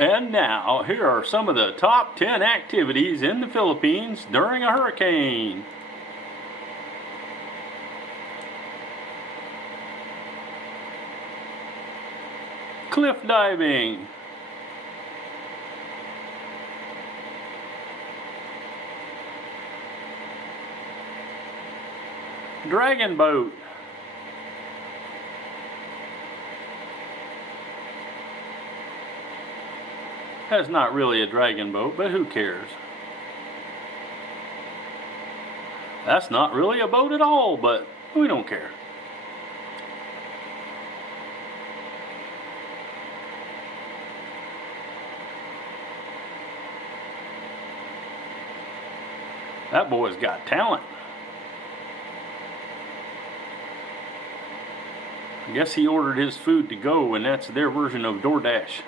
And now, here are some of the top 10 activities in the Philippines during a hurricane. Cliff diving. Dragon boat. That's not really a dragon boat, but who cares? That's not really a boat at all, but we don't care. That boy's got talent. I guess he ordered his food to go, and that's their version of DoorDash.